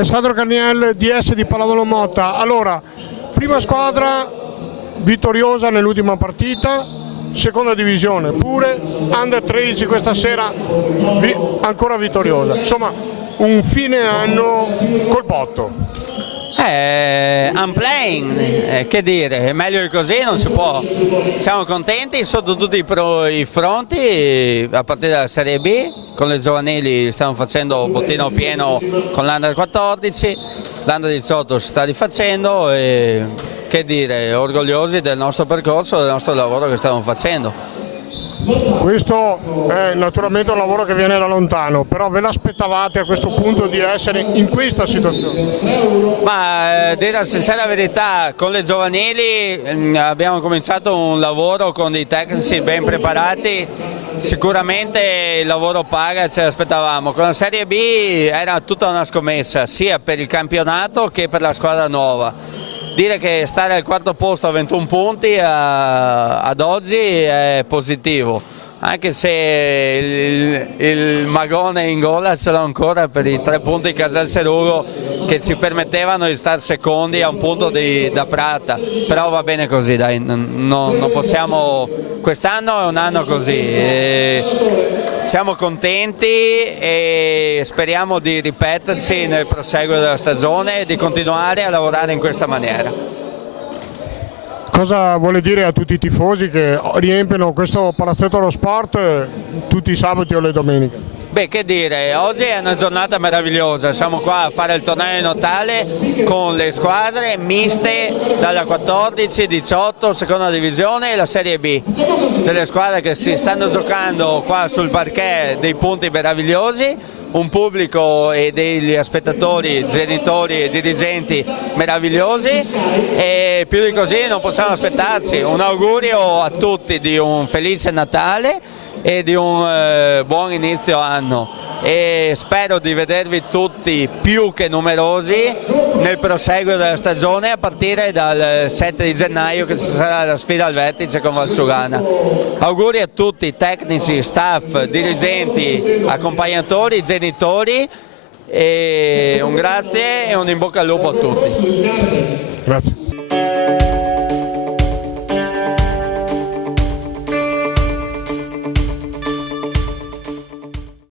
Alessandro Carniel, DS di Pallavolo Motta. Allora, prima squadra vittoriosa nell'ultima partita, seconda divisione pure, Under 13 questa sera ancora vittoriosa. Insomma, un fine anno col botto. I'm playing, che dire, è meglio di così, non si può. Siamo contenti sotto tutti i fronti, a partire dalla Serie B, con le giovanili stiamo facendo bottino pieno con l'Under 14, l'Under 18 si sta rifacendo e che dire, orgogliosi del nostro percorso, del nostro lavoro che stiamo facendo. Questo è naturalmente un lavoro che viene da lontano, però ve l'aspettavate a questo punto di essere in questa situazione? Ma dire la sincera verità, con le giovanili abbiamo cominciato un lavoro con dei tecnici ben preparati, sicuramente il lavoro paga, ce l'aspettavamo. Con la Serie B era tutta una scommessa, sia per il campionato che per la squadra nuova. Dire che stare al quarto posto a 21 punti ad oggi è positivo, anche se il magone in gola ce l'ho ancora per i 3 punti Casal Serugo che ci permettevano di stare secondi a un punto da Prata, però va bene così, dai, non possiamo, quest'anno è un anno così. Siamo contenti e speriamo di ripeterci nel proseguo della stagione e di continuare a lavorare in questa maniera. Cosa vuole dire a tutti i tifosi che riempiono questo palazzetto dello sport tutti i sabati o le domeniche? Beh, che dire, oggi è una giornata meravigliosa, siamo qua a fare il torneo di Natale con le squadre miste dalla 14, 18, seconda divisione e la Serie B, delle squadre che si stanno giocando qua sul parquet dei punti meravigliosi, un pubblico e degli spettatori, genitori e dirigenti meravigliosi e più di così non possiamo aspettarci. Un augurio a tutti di un felice Natale e di un buon inizio anno e spero di vedervi tutti più che numerosi nel proseguo della stagione a partire dal 7 di gennaio che ci sarà la sfida al vertice con Valsugana. Auguri a tutti, tecnici, staff, dirigenti, accompagnatori, genitori e un grazie e un in bocca al lupo a tutti. Grazie.